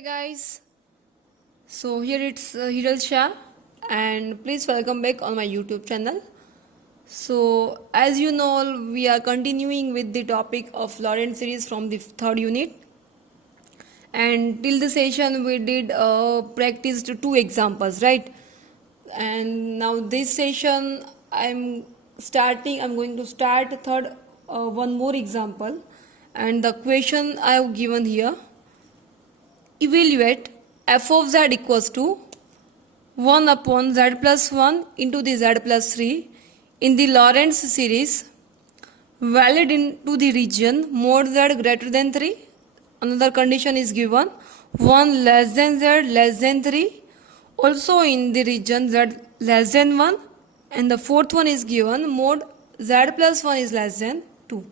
Hey guys, so here it's Hiral Shah, and please welcome back on my YouTube channel. So, as you know, we are continuing with the topic of Lorentz series from the third unit, and till the session we did practiced two examples, right? And now this session I'm going to start third one more example, and the question I have given here. Evaluate f of z equals to 1 upon z plus 1 into the z plus 3 in the Lorentz series valid into the region mod z greater than 3. Another condition is given 1 less than z less than 3, also in the region z less than 1, and the fourth one is given mod z plus 1 is less than 2.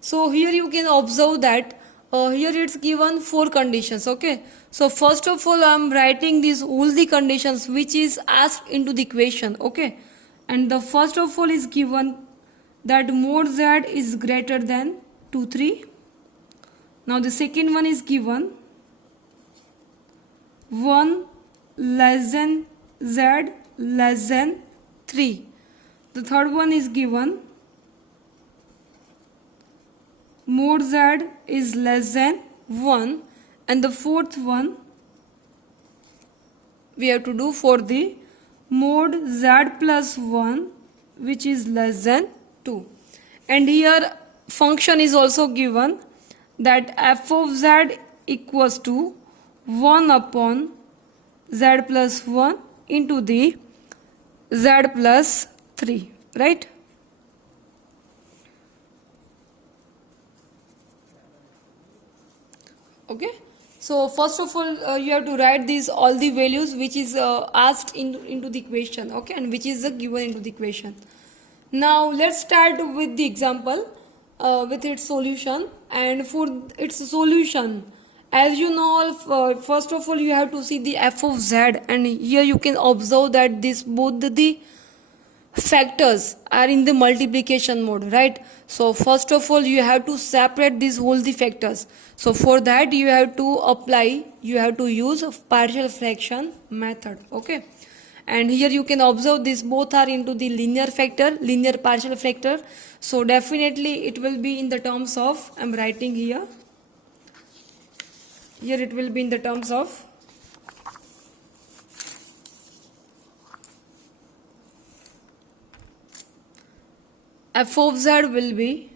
So here you can observe that here it's given four conditions. Okay, so first of all I am writing these all the conditions which is asked into the equation. Okay, and the first of all is given that mod z is greater than 2 3. Now the second one is given 1 less than z less than 3. The third one is given mod z is less than 1, and the fourth one we have to do for the mod z plus 1 which is less than 2. And here function is also given that f of z equals to 1 upon z plus 1 into the z plus 3, right? Okay, so first of all you have to write these all the values which is asked into the equation. Okay, and which is given into the equation. Now let's start with the example with its solution. And for its solution, as you know, first of all you have to see the f of z, and here you can observe that this both the factors are in the multiplication mode, right? So first of all you have to separate these whole the factors. So for that you have to use a partial fraction method. Okay, and here you can observe this both are into the linear partial factor. So definitely it will be in the terms of, I'm writing here it will be in the terms of f of z will be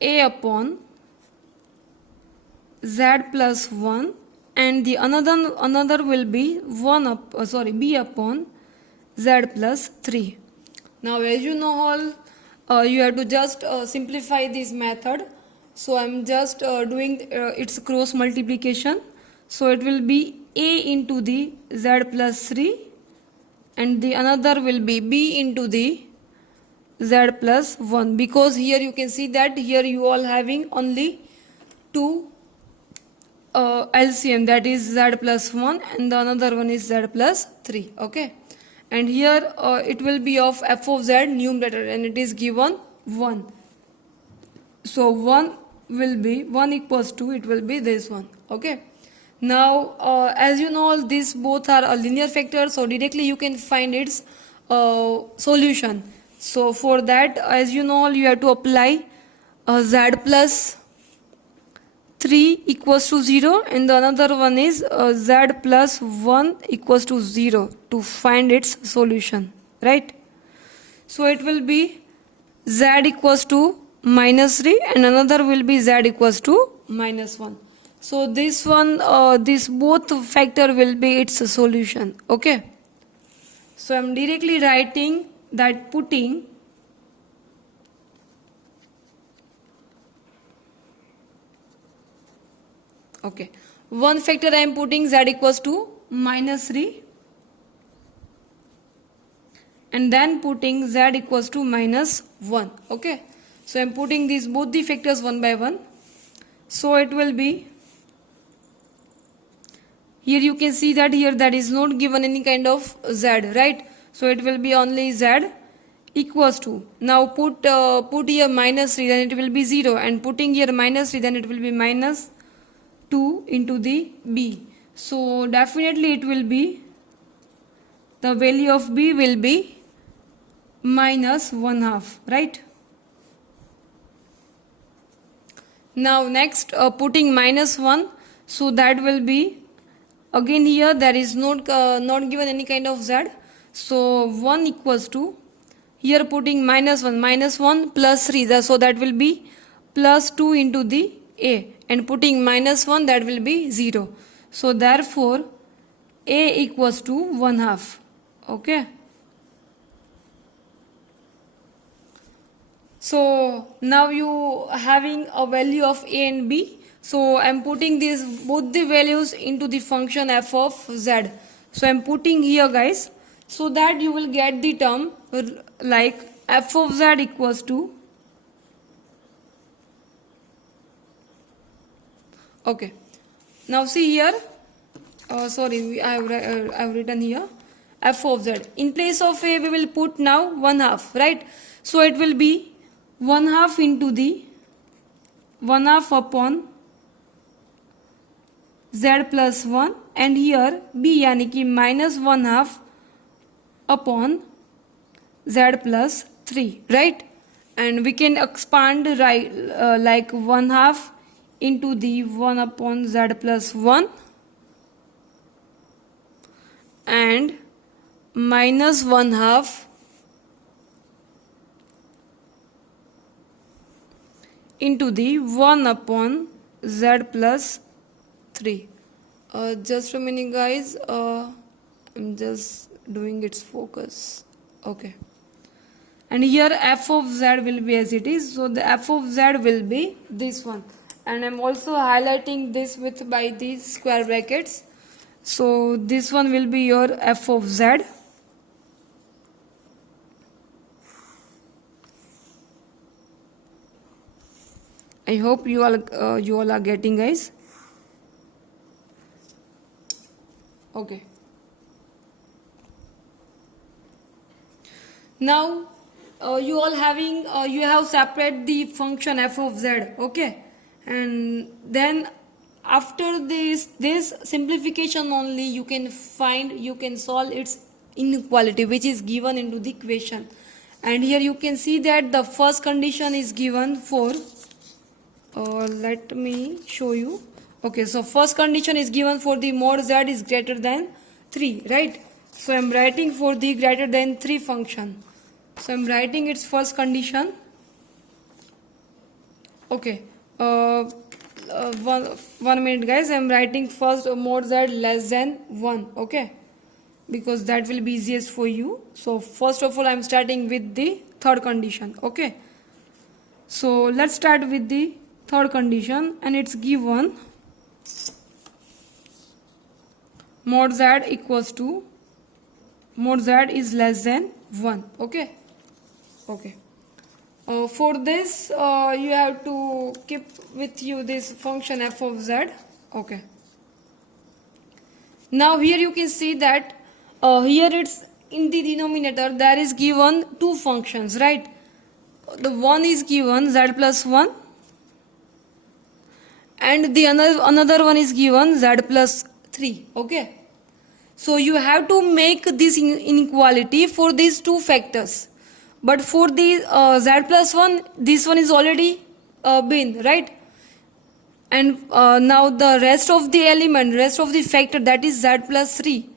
a upon z plus 1, and the another will be b upon z plus 3. Now as you know all you have to just simplify this method. So I'm just doing its cross multiplication. So it will be a into the z plus 3, and the another will be b into the z plus 1, because here you can see that here you all having only two LCM, that is z plus 1 and the another one is z plus 3. Okay, and here it will be of f of z numerator, and it is given 1. So 1 will be 1 equals to, it will be this one. Okay, now as you know these both are a linear factor, so directly you can find its solution. So for that, as you know, you have to apply z plus 3 equals to 0, and the another one is z plus 1 equals to 0 to find its solution, right? So it will be z equals to minus 3, and another will be z equals to minus 1. So this one, this both factor will be its solution. Okay, so I'm directly writing that, putting okay, one factor I am putting z equals to minus 3, and then putting z equals to minus 1. Okay, so I am putting these both the factors one by one. So it will be, here you can see that here that is not given any kind of z, right? So it will be only z equals to, now put here minus 3, then it will be 0, and putting here minus 3, then it will be minus 2 into the b. So definitely it will be, the value of b will be minus 1/2, right? Now next putting minus 1, so that will be, again here there is not given any kind of z, so 1 equals to, here putting minus 1 plus 3, so that will be plus 2 into the a, and putting minus 1, that will be 0. So therefore a equals to 1/2. Okay. So now you having a value of a and b. So I'm putting these both the values into the function f of z. So I'm putting here, guys, so that you will get the term like f of z equals to, okay, now see here, sorry, I have written here f of z. In place of a we will put now 1/2, right? So it will be 1/2 into the 1/2 upon z plus 1, and here b यानी कि minus 1/2 upon z plus 3, right? And we can expand, right, like 1/2 into the 1 upon z plus 1 and minus 1/2 into the 1 upon z plus 3. Just a minute, guys, I'm just doing its focus. Okay, and here f of z will be as it is, so the f of z will be this one, and I'm also highlighting this with by these square brackets. So this one will be your f of z. I hope you all are getting, guys. Okay. Now you all having you have separate the function f of z, okay, and then after this simplification only you can solve its inequality which is given into the equation. And here you can see that the first condition is given for, let me show you. Okay, so first condition is given for the mod z is greater than 3, right? So I'm writing for the greater than 3 function. So I'm writing its first condition. Okay, one minute, guys. I'm writing first mod z less than 1. Okay, because that will be easiest for you. So first of all, I'm starting with the third condition. Okay, so let's start with the third condition, and it's given mod z equals to, mod z is less than 1. Okay. Okay. For this you have to keep with you this function f of z. Okay. Now here you can see that here it's in the denominator there is given 2 functions, right? The one is given z plus 1 and the another one is given z plus 3. Okay. So you have to make this inequality for these 2 factors. But for the z plus 1, this one is already been, right? And now the rest of the element, rest of the factor, that is z plus 3.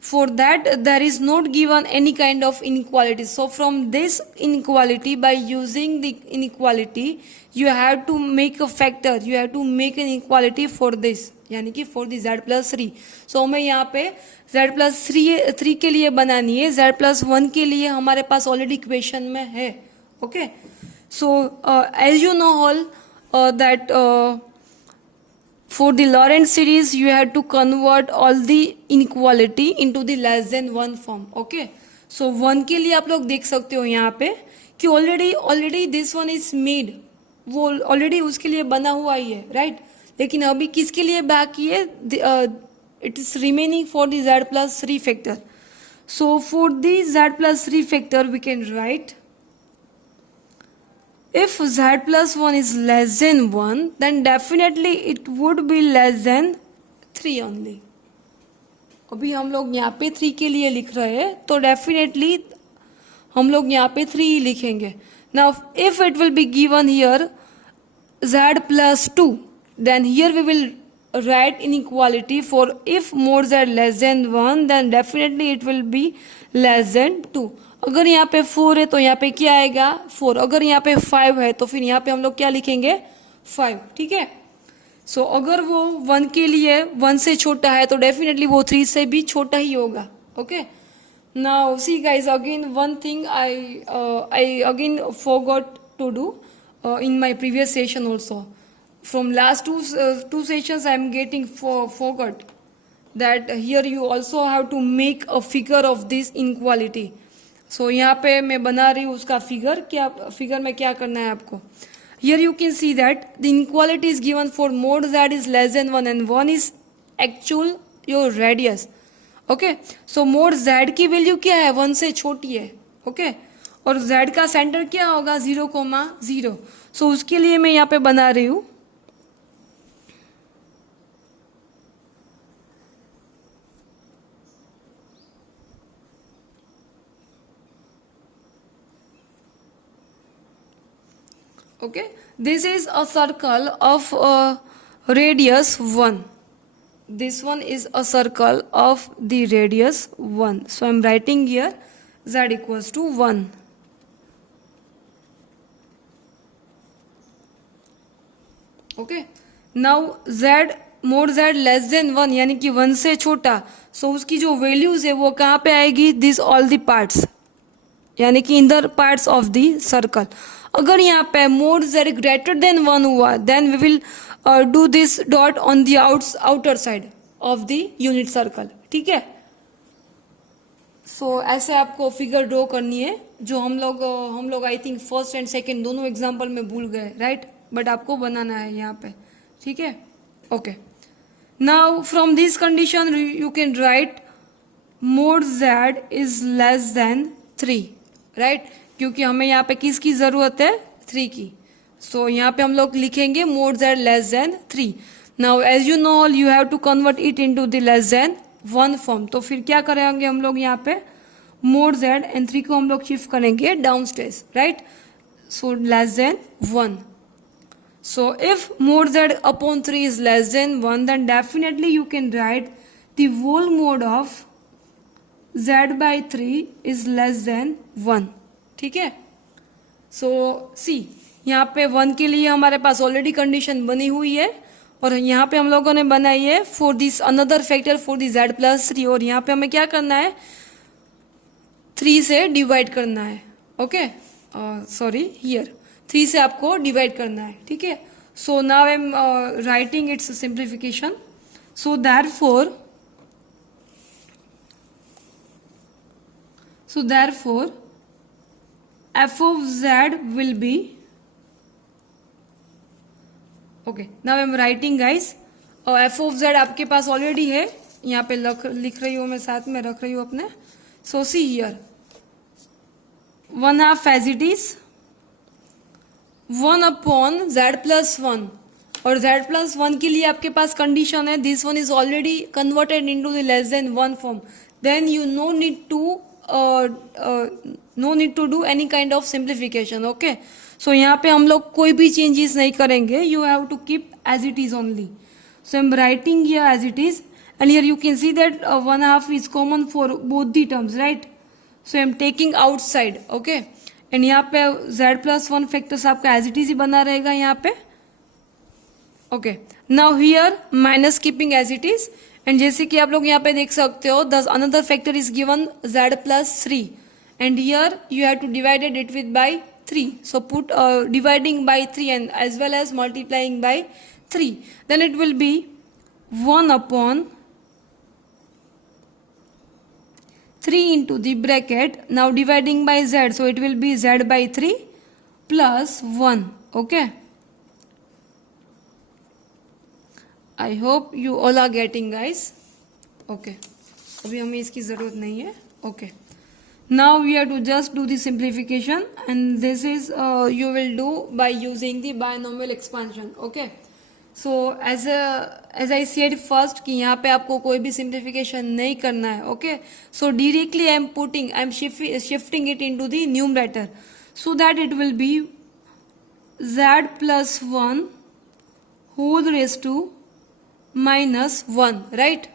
For that there is not given any kind of inequality. So from this inequality, by using the inequality, you have to make a factor, you have to make an inequality for this, यानी कि for the z plus 3. So हमें यहाँ पे z plus 3 के लिए बनानी है, z plus 1 के लिए हमारे पास already equation में है. Okay, so as you know all that for the Lorentz series you have to convert all the inequality into the less than 1 form. Okay, so 1 के लिए आप लोग देख सकते हो यहाँ पे कि already this one is made, वो already उसके लिए बना हुआ ही है, right? लेकिन अभी किसके लिए बाकी है, it is remaining for the z plus 3 factor. So for the z plus 3 factor, we can write if z plus 1 is less than 1, then definitely it would be less than 3 only. अभी हम लोग यहाँ पे 3 के लिए लिख रहे हैं, तो डेफिनेटली हम लोग यहाँ पे 3 ही लिखेंगे. Now if it will be given here z plus 2, then here we will write inequality for if more z less than 1, then definitely it will be less than 2. अगर यहाँ पे 4 है तो यहाँ पे क्या आएगा 4. अगर यहाँ पे 5 है तो फिर यहाँ पे हम लोग क्या लिखेंगे 5. ठीक है. सो अगर वो 1 के लिए 1 से छोटा है तो डेफिनेटली वो 3 से भी छोटा ही होगा. Okay. Now see guys, again one thing I again forgot to do in my previous session also. From last two sessions I am getting forgot that here you also have to make a figure of this inequality. So यहाँ पे मैं बना रही हूँ उसका figure. क्या figure में क्या करना है आपको. Here you can see that the inequality is given for mod z is less than 1 and 1 is actual your radius. Okay. So mode z की वैल्यू क्या है 1 से छोटी है. ओके. और z का सेंटर क्या होगा 0,0. सो उसके लिए मैं यहाँ पे बना रही हूँ okay, this is a circle of radius 1. This one is a circle of the radius 1. So I am writing here z equals to 1. Okay. Now z mod z less than 1 यानी कि 1 से छोटा. So उसकी जो values है वो कहाँ पे आएगी दिस ऑल द पार्ट्स यानी कि in the parts of the circle. अगर यहाँ पे मोड z ग्रेटर देन 1 हुआ then we will do this dot on the outer side of the unit circle. ठीक है. सो ऐसे आपको फिगर ड्रॉ करनी है जो हम लोग I think first and second दोनों एग्जांपल में भूल गए राइट. बट आपको बनाना है यहाँ पे. ठीक है. Okay. Now from this condition you can right mode z is less than 3 right. क्योंकि हमें यहाँ पे किसकी जरूरत है 3 की. सो यहाँ पे हम लोग लिखेंगे mod z less than 3. Now as you know all you have to convert it into the less than 1 form. तो फिर क्या करेंगे हम लोग यहाँ पे मोड z एंड 3 को हम लोग शिफ्ट करेंगे down stage right. So less than 1. So if mod z upon 3 is less than 1 then definitely you can write the whole mod of z by 3 is less than 1. ठीक है. सो सी यहाँ पे 1 के लिए हमारे पास ऑलरेडी कंडीशन बनी हुई है और यहाँ पे हम लोगों ने बनाई है for this another factor for the z plus 3. और यहाँ पे हमें क्या करना है 3 से डिवाइड करना है. ओके. सॉरी हियर 3 से आपको डिवाइड करना है. ठीक है. So now I am writing it's simplification. So therefore f of z will be okay. Now I am writing guys f of z आपके पास ऑलरेडी है यहाँ पे लिख रही हूँ मैं साथ में रख रही हूँ अपने. so see here 1/2 as it is 1 upon z plus 1 और z plus 1 के लिए आपके पास कंडीशन है this one is already converted into the less than 1 form. Then you no need to do any kind of simplification. Okay. So यहाँ पे हम लोग कोई भी चेंजेस नहीं करेंगे. You have to keep as it is only. So I am writing here as it is and here you can see that 1/2 is common for both the terms right. So I am taking outside. Okay. And यहाँ पे z plus 1 factors आपका as it is ही बना रहेगा यहाँ पे. Okay. Now here minus keeping as it is and जैसे कि आप लोग यहाँ पे देख सकते हो the another factor is given z plus 3 and here you have to divide it with by 3. So put dividing by 3 and as well as multiplying by 3. Then it will be 1 upon 3 into the bracket. Now dividing by z. So it will be z by 3 plus 1. Okay. I hope you all are getting guys. Okay. अभी हमें इसकी ज़रूरत नहीं है. Okay. Now we have to just do the simplification, and this is you will do by using the binomial expansion. Okay. So as I said first कि यहाँ पे आपको कोई भी simplification नहीं करना है. Okay. So directly I am shifting it into the numerator, so that it will be z plus 1 whole raised to minus 1, right?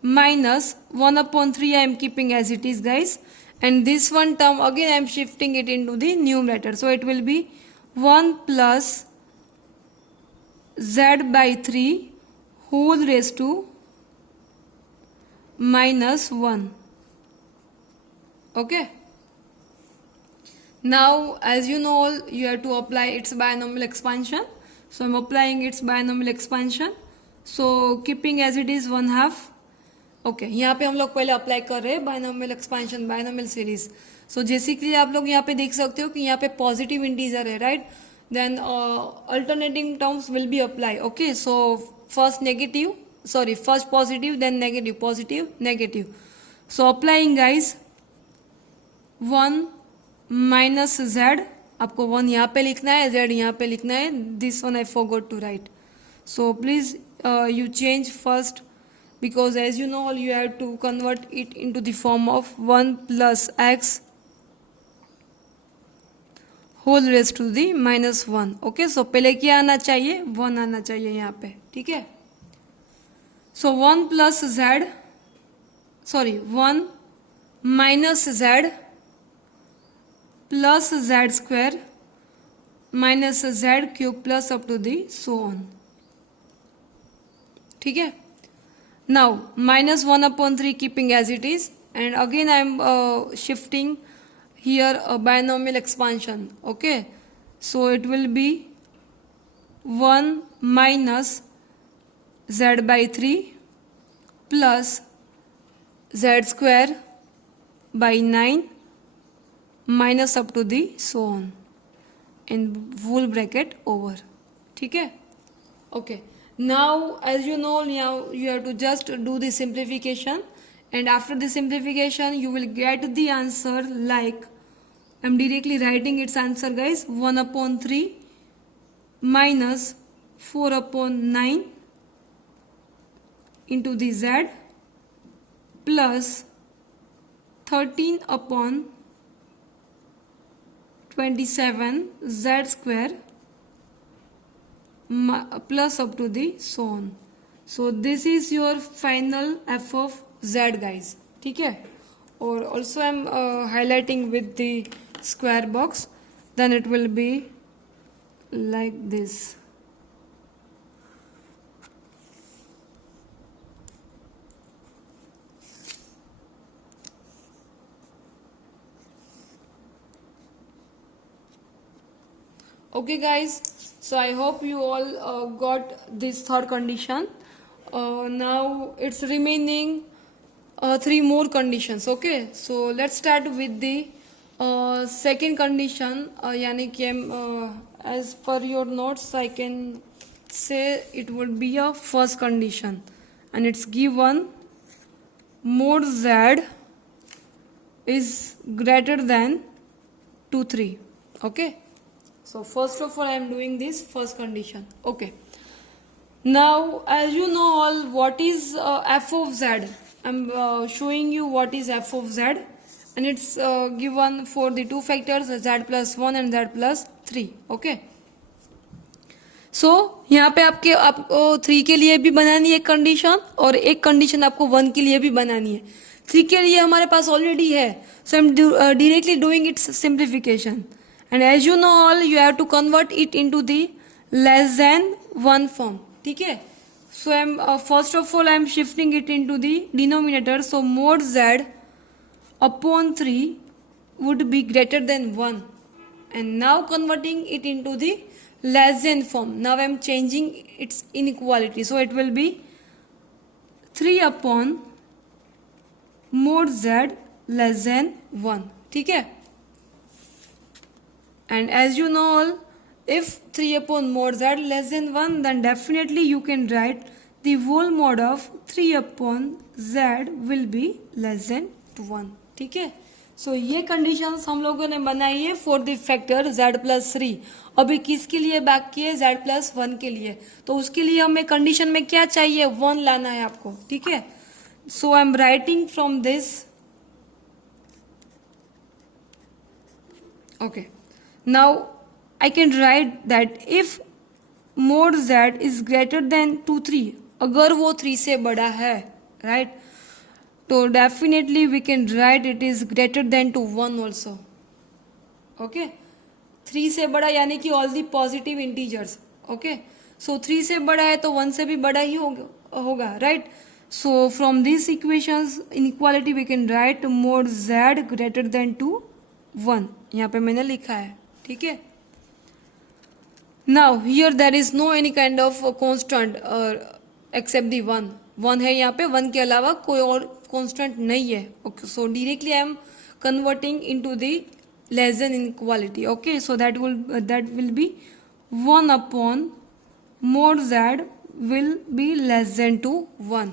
Minus 1 upon 3 I am keeping as it is, guys, and this one term again I am shifting it into the numerator, so it will be 1 plus z by 3 whole raised to minus 1. Okay. Now as you know all, you have to apply its binomial expansion, so I am applying its binomial expansion. So keeping as it is 1/2. Okay यहाँ पे हम लोग पहले apply कर रहे हैं binomial expansion, binomial series. सो जैसे कि आप लोग यहाँ पे देख सकते हो कि यहाँ पे पॉजिटिव इंटीजर है, right? Then alternating terms will be apply. Okay. So first positive, then negative, positive, negative. So applying guys 1 minus Z. आपको 1 यहाँ पे लिखना है, जेड यहाँ पे लिखना है. This one I forgot to write. So please you change first, because as you know you have to convert it into the form of 1 plus x whole raised to the minus 1. Okay. सो पहले क्या आना चाहिए? 1 आना चाहिए यहाँ पे. ठीक है. So 1 plus Z, 1 minus Z plus Z square minus Z cube plus up to the so on. ठीक है. Now minus 1 upon 3 keeping as it is, and again I am shifting here a binomial expansion. Okay. So it will be 1 minus z by 3 plus z square by 9 minus up to the so on in full bracket over. ठीक है. Okay. Now as you know, now you have to just do the simplification, and after the simplification you will get the answer like I am directly writing its answer, guys. 1 upon 3 minus 4 upon 9 into the z plus 13 upon 27 z square plus up to the so on. So this is your final f of z, guys. ठीक है. और also I am highlighting with the square box, then it will be like this. Okay guys, so I hope you all got this third condition. Now it's remaining 3 more conditions. Okay, so let's start with the second condition. यानी कि as per your notes I can say it would be a first condition, and it's given mod z is greater than 2 3. Okay. So first of all I am doing this first condition. Okay. Now as you know all, what is f of z? I am showing you what is f of z, and it's given for the two factors z plus 1 and z plus 3. Okay. So यहाँ पे आपको 3 के लिए भी बनानी है condition, और एक कंडीशन आपको 1 के लिए भी बनानी है. 3 के लिए हमारे पास ऑलरेडी है, so I am directly doing its simplification. And as you know all, you have to convert it into the less than 1 form. ठीक है. So I am first of all I am shifting it into the denominator. So mod z upon 3 would be greater than 1, and now converting it into the less than form. Now I am changing its inequality. So it will be 3 upon mod z less than 1. ठीक है. And as you know all, if 3 upon mod z less than 1, then definitely you can write the whole mod of 3 upon z will be less than 1. ठीक है, सो ये conditions हम लोगों ने बनाई है for the factor z plus 3. अभी किसके लिए बाकी है? z प्लस 1 के लिए. तो उसके लिए हमें कंडीशन में क्या चाहिए? 1 लाना है आपको. ठीक है, so I am writing from this. Okay, now I can write that if mod z is greater than 2 3, अगर वो 3 से बड़ा है, right, तो definitely we can write it is greater than to 1 also. Okay, 3 से बड़ा यानी कि all the positive integers. Okay, so 3 से बड़ा है तो 1 से भी बड़ा ही होगा, right. So from these equations inequality we can write mod z greater than to 1. यहाँ पे मैंने लिखा है. ठीक है, now here there is no any kind of constant except the 1. 1 है यहाँ पे, 1 के अलावा कोई और कॉन्स्टेंट नहीं है. Okay, so directly I am converting into the less than inequality. Okay, so that will be 1 upon mod z will be less than to 1,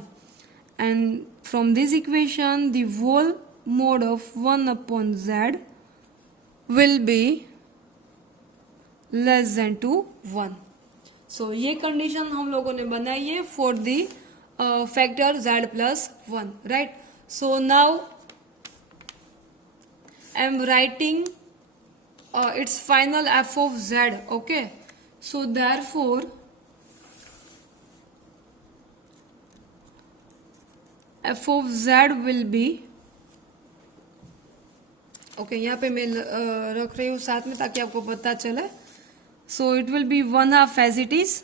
and from this equation the whole mod of 1 upon z will be less than to 1. So ये condition हम लोगों ने बनाई है for the factor z plus 1, right. So now I am writing its final f of z. Okay, so therefore f of z will be, okay यहाँ पे मैं रख रही हूँ साथ में ताकि आपको पता चले. So it will be 1/2 as it is.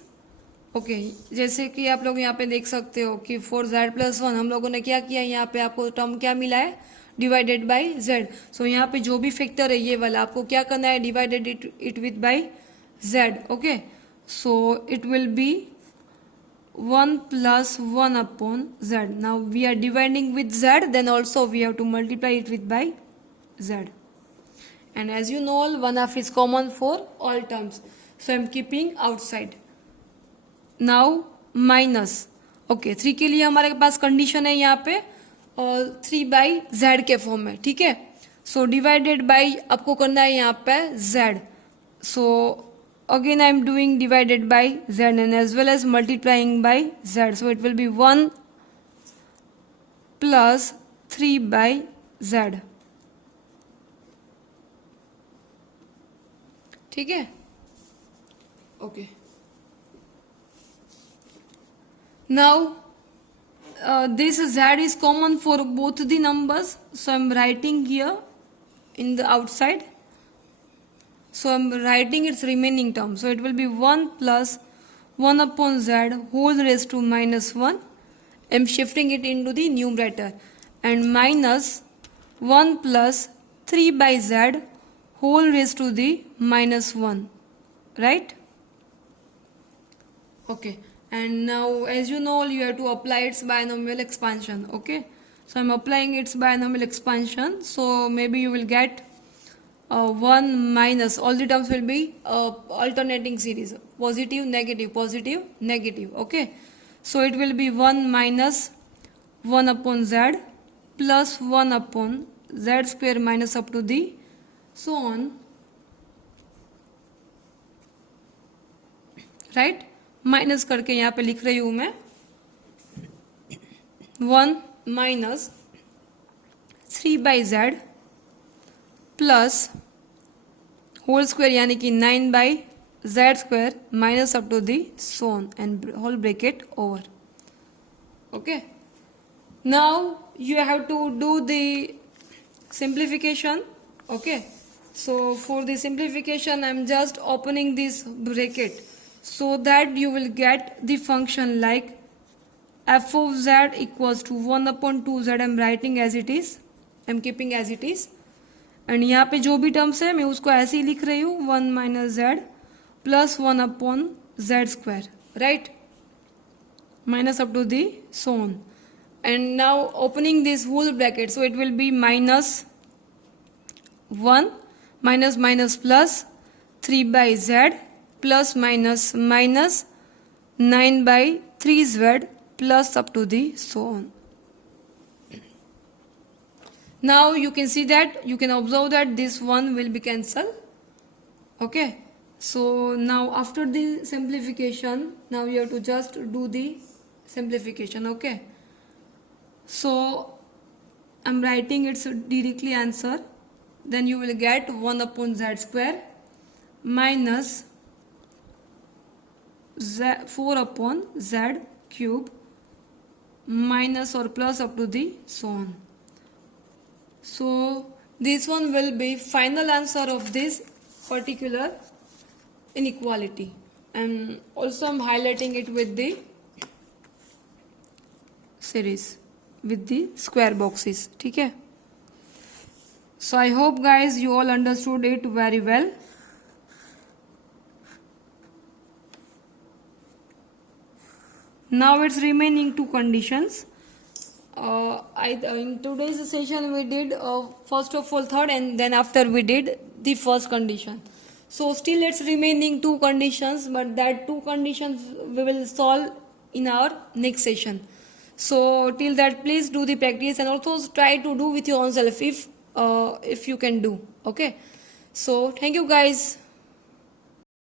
Okay, जैसे कि आप लोग यहाँ पे देख सकते हो कि फॉर z प्लस 1 हम लोगों ने क्या किया, यहाँ पे आपको टर्म क्या मिला है? Divided by z. सो यहाँ पे जो भी फैक्टर है ये वाला आपको क्या करना है? Divided it with by z. Okay, so it will B 1 plus 1 upon z. Now we are dividing with z, then also we have to multiply it with by z, and as you know 1/2 is common for all terms, so I am keeping outside. Now minus, okay, 3 के लिए हमारे पास condition है यहाँ पे 3 by z के form में. ठीक है, सो डिवाइडेड बाई आपको करना है यहाँ पे z. So again I am doing divided by z and as well as multiplying by z, so it will be 1 plus 3 by z. ठीक है, okay. Now this z is common for both the numbers, so I am writing here in the outside. So I am writing its remaining term. So it will be 1 plus 1 upon z whole raised to minus 1. I am shifting it into the numerator, and minus 1 plus 3 by z whole raised to the minus 1. Right? Okay. And now as you know you have to apply its binomial expansion. Okay. So I am applying its binomial expansion. So maybe you will get 1 minus, all the terms will be alternating series, positive negative positive negative. Okay, so it will be 1 minus 1 upon z plus 1 upon z square minus up to the so on, right. Minus करके यहाँ पे लिख रही हूँ मैं 1 minus 3 by z plus whole square यानी कि 9 by z square minus up to the so on and whole bracket over. Okay, now you have to do the simplification. Okay, so for the simplification I am just opening this bracket so that you will get the function like f of z equals to 1 upon 2z. I am writing as it is, I am keeping as it is, and यहाँ पे जो भी terms है मैं उसको ऐसे ही लिख रही हूँ 1 minus z plus 1 upon z square, right, minus up to the so on. And now opening this whole bracket, so it will be minus 1 minus minus plus 3 by z plus minus minus 9 by 3z plus up to the so on. Now you can see that, you can observe that this one will be cancelled. Okay, so now after the simplification, now you have to just do the simplification. Okay, so I'm writing its directly answer. Then you will get 1 upon z square minus 4 upon z cube minus or plus up to the so on. So this one will be final answer of this particular inequality, and also I'm highlighting it with the series with the square boxes. Okay, so I hope guys you all understood it very well. Now it's remaining two conditions. In today's session we did first of all third, and then after we did the first condition. So still it's remaining two conditions, but that two conditions we will solve in our next session. So till that, please do the practice and also try to do with your own self if you can do. Okay. So thank you guys.